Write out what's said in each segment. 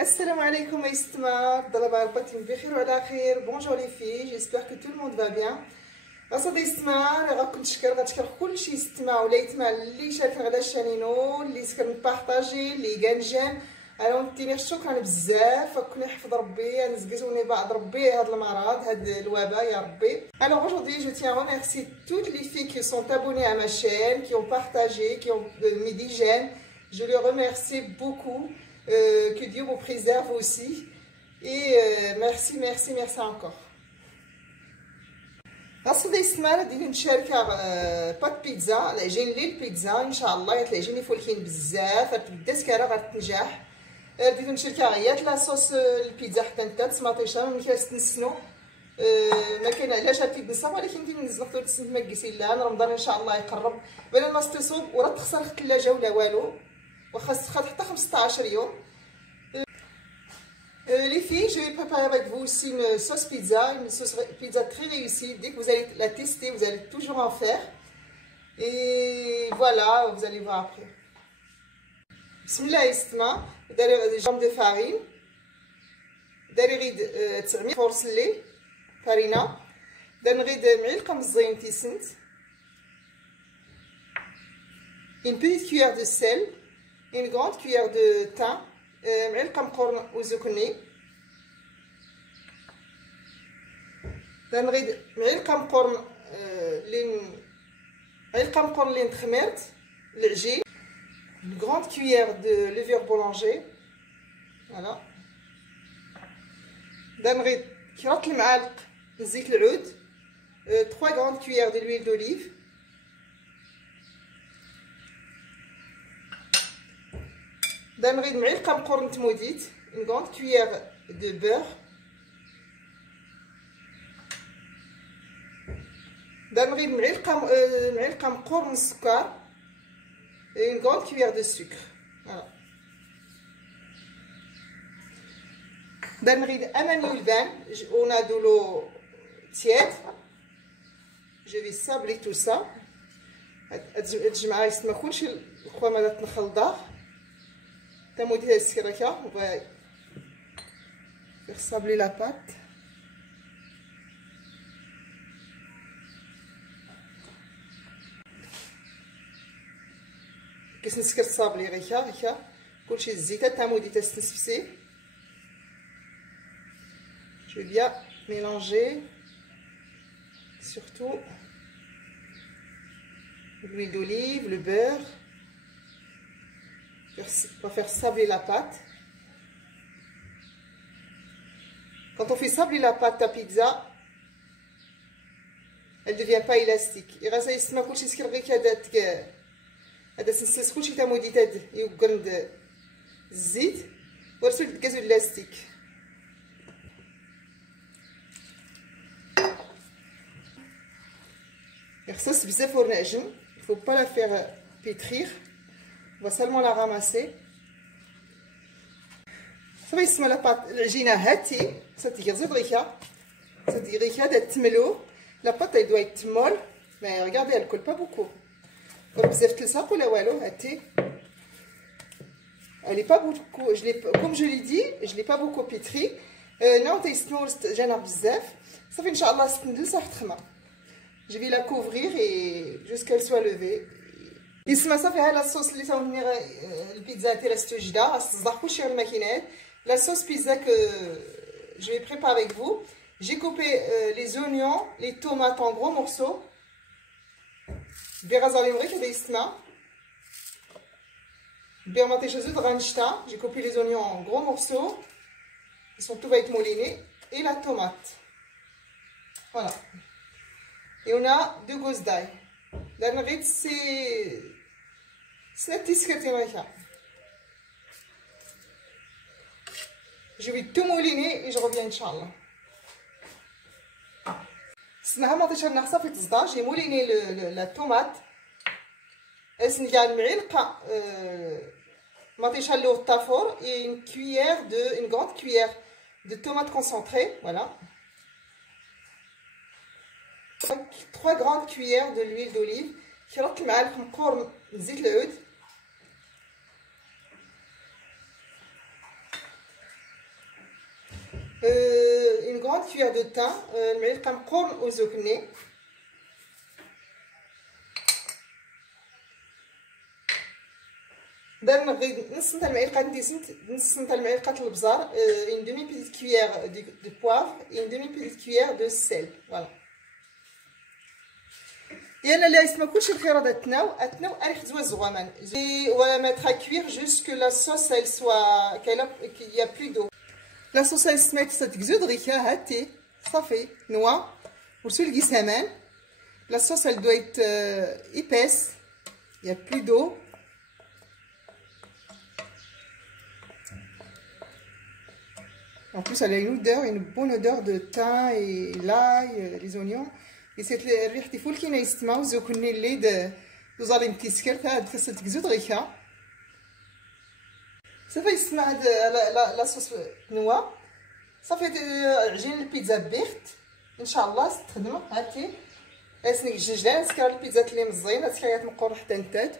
Assalamu alaikum Aïstma, bonjour les filles, j'espère que tout le monde va bien. أصدقائي استماع راه غنشكر كل شيء استماع ولا يتمع اللي شارك على الشانينو اللي سكر نبارطاجي اللي كنجان انا نتيني شكرا بزاف كون يحفظ ربي نزقزوني بعض ربي هاد المرض هاد الوباء يا ربي. Alors aujourd'hui je tiens à remercier toutes les filles qui sont abonnées à ma chaîne, qui ont partagé, qui ont mis des j'aime. Je les remercie beaucoup, que Dieu vous préserve aussi et merci encore. أصدقائي السمانة ديالي نشاركها بات بيتزا العجين للبيتزا ان شاء الله غتعجبني فولكين بزاف بدات كاره غتنجح. بديت نشاركها غيات لاصوص البيتزا حتى نتا طماطيشه ما كنستنسنو ما كاين علاش هاد البيتزا ولكن كي ننزل خطوط السنت ما كيسين لا رمضان ان شاء الله يقرب بلا الناس تصوب وراه تخسر في الثلاجه ولا والو واخا حتى 15 يوم. Les filles, je vais préparer avec vous aussi une sauce pizza très réussie. Dès que vous allez la tester, vous allez toujours en faire. Et voilà, vous allez voir après. Bismillah isma, des jambes de farine. داري تسعمي فورسلي farina. نغيد معلقة من الزين تيسنت. Une petite cuillère de sel, une grande cuillère de thym. معلقة مقرن وزكني. نغيد معلقة مقرن لين تخمرت العجين. Une grande cuillère de levure boulanger. Voilà. نغيد كرات المعالق زيت العود. 3 grandes cuillères de l'huile d'olive. نغيد معلقه مقرن تموديت une grande cuillère de beurre. نغيد معلقه مقرن السكر une grande cuillère de sucre. Voilà. نغيد امامي البان on a de l'eau tiède. Je vais sabler tout ça. هاد الجماعه يسمى كلشي الخوامه تنخلطها تمودي السكركه. On va faire sabler la pâte. كيس نسكر صابلي غيكا كلشي الزيته تمودي تستنسفسي. Je vais bien mélanger surtout l'huile d'olive, le beurre. On va faire sabler la pâte. Quand on fait sabler la pâte à pizza, elle ne devient pas élastique. Et là, ça y est, ma couche est غير هذا سنسس كلشي تمودي تاد يوقرن الزيت ورسول الكازو الاستيك. خصص بزاف ورنعجن. Il faut pas la faire pétrir. On va seulement la ramasser. صافي يسمى لاباط العجينه هاتي صافي غزير غيكا صافي غيكا دات تملو لاباط elle doit être molle mais regardez elle colle pas beaucoup بزاف تلصق ولا والو هاتي. elle est pas beaucoup comme je l'ai dit je l'ai pas beaucoup pétri. ناو تيستنور جانا بزاف صافي ان شاء الله ستندلس راح تخمر. je vais la couvrir et jusqu'à qu'elle soit levée. يسمى صافي ها لاصوص اللي تاوني البيتزا تاعي راه وجده غتصدق كلشي على الماكينات. La sauce pizza que je vais préparer avec vous, j'ai coupé les oignons, les tomates en gros morceaux. J'ai coupé les oignons en gros morceaux. Ils sont tout va être moulinés. Et la tomate. Voilà. Et on a 2 gousses d'ail. C'est la petite. Je vais tout mouliner et je reviens Inch'Allah. J'ai mouliné la tomate. Et une grande cuillère de tomate concentrée. Voilà. 3 grandes cuillères de l'huile d'olive. une grande cuillère de thym المعلقه مقورن وزوكني درنا غير نص نتاع المعلقه نص نتاع المعلقه البزار une demi petite cuillère de poivre et une demi petite cuillère de sel voilà يلا اللي يسمى كلشي بخير هذا التناو ريحه زوين on va mettre à cuire jusque la sauce elle soit qu'il y a plus d'eau la sauce elle se met تتجزد غير هاتي صافي نوا ورسول القسمان la sauce elle doit être épaisse il y a plus d'eau en plus elle a une odeur une bonne odeur de thym et l'ail les oignons et cette ريحتي فول كاينه يستمع وزوكني اللي دوزالي مكيسكر هاد خاصها تكزود غيكا صافي يستمع هاد لا صوص نوا صافي عجين البيتزا بيرت ان شاء الله تخدم هاتي اسني الجنجلان سكر البيتزات اللي مزينه تكايات مقور حتى نتاد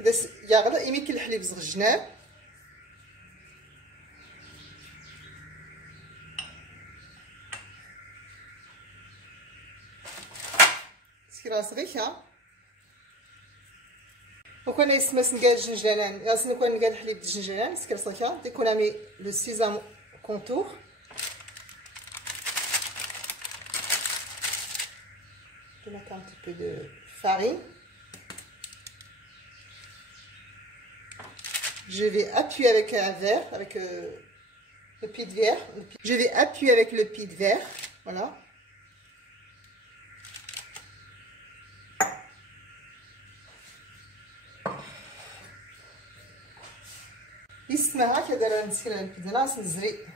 هذا ياغلا ايمي كي الحليب زغجناه صغيره وكان يسمى سنقال الجنجلان ياسن كان نقال الحليب الجنجلان سكر صغيره ديكون امي لو سيزام كونتور je vais mettre un petit peu de farine je vais appuyer avec un verre avec le pied de verre je vais appuyer avec le pied de verre voilà يسمى هكا دايره نسير البيتزا ناقص نزري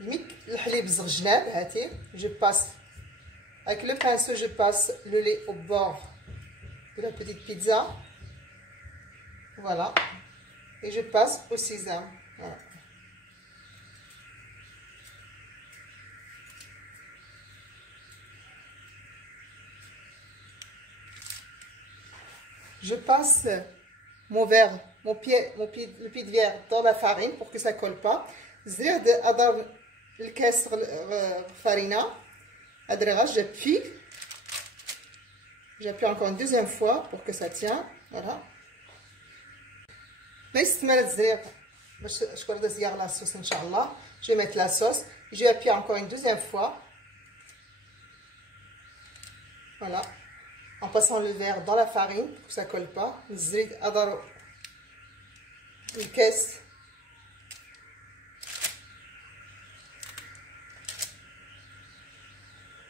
ميك الحليب زغجناب هاتي جو باس avec le pinceau je passe le lait au bord de la petite pizza voilà et je passe au sésame voilà. Je passe mon verre le pied de verre dans la farine pour que ça ne colle pas. زيد أضرب الكاس farina. J'appuie encore une deuxième fois pour que ça tient. Voilà. La sauce, Inch'Allah. Je vais mettre la sauce. Je vais appuyer encore une deuxième fois. Voilà. En passant le verre dans la farine pour que ça ne colle pas. Une caisse.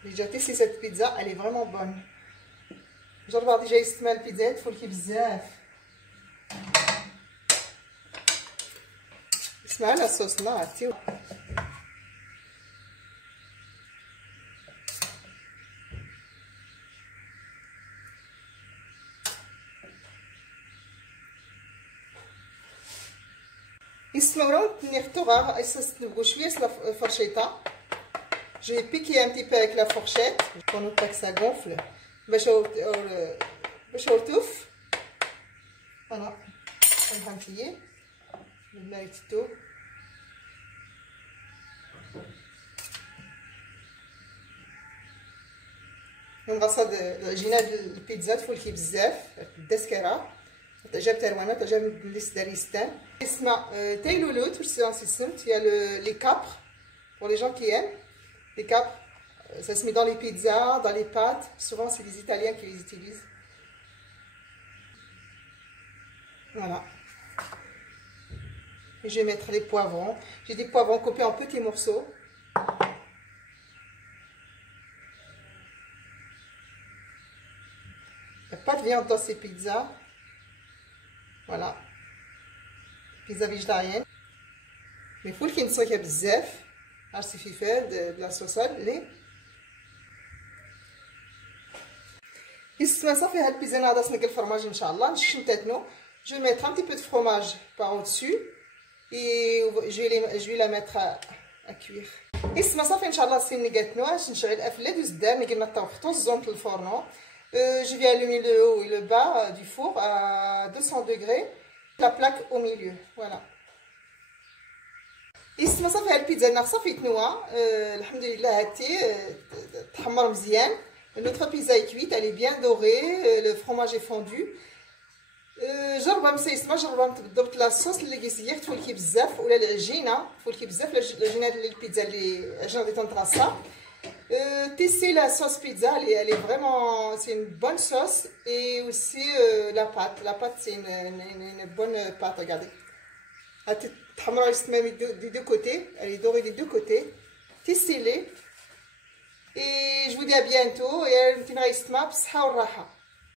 J'ai déjà testé cette pizza, elle est vraiment bonne. جربها ديجا يستعمل البيتزات فولكي بزاف. اسمعوا لا صوص ناعتي. يسمعوا نيختوغا اساس نبغوا شويه الفرشيطه. Je vais piquer un petit peu avec la fourchette pour ne pas que ça gonfle. باش توف. Voilà. On va plier. Le marito. نغصد العجينه ديال البيتزا تفولكي بزاف الدسكره تعجب تروانه تعجب بالسداريستان اسمع تايلولوت واش سمت يا لي كابر pour les gens qui aiment les capres ça se met dans les pizzas dans les pâtes souvent c'est les Italiens qui les utilisent voilà et je vais mettre les poivrons j'ai des poivrons coupés en petits morceaux. Pas de viande dans ces pizzas. Voilà. Pizza végétarienne. Mais il faut qu'il y ait une sauce bzef. Alors, il suffit faire de la sauce à lait. Ici, ça fait la pizza nada avec le fromage, Inch'Allah. Je vais mettre un petit peu de fromage par au-dessus. Et je vais la mettre à cuire. Ici, ça fait Inch'Allah, c'est une gâteau. Je vais faire les 12 dents. Je vais mettre dans le fourneau. Je vais allumer le haut et le bas du four à 200 degrés, la plaque au milieu, voilà. يسمى صافي هاد البيتزا ديالنا صافي تنوى. الحمد لله هاتي تحمر مزيان. Notre pizza est cuite, elle est bien dorée, le fromage est fondu. جربها مسيسمه، جربها بالضبط لاصوص اللي كيسيح تفولكي بزاف، ولا العجينه تفولكي بزاف، العجينه ديال البيتزا اللي عجينه دي طونطراسا. Testez la sauce pizza, elle est vraiment, c'est une bonne sauce. Et aussi la pâte c'est une bonne pâte, regardez. Des deux côtés, elle est dorée des deux côtés. Testez-les. Et je vous dis à bientôt. Et à une petite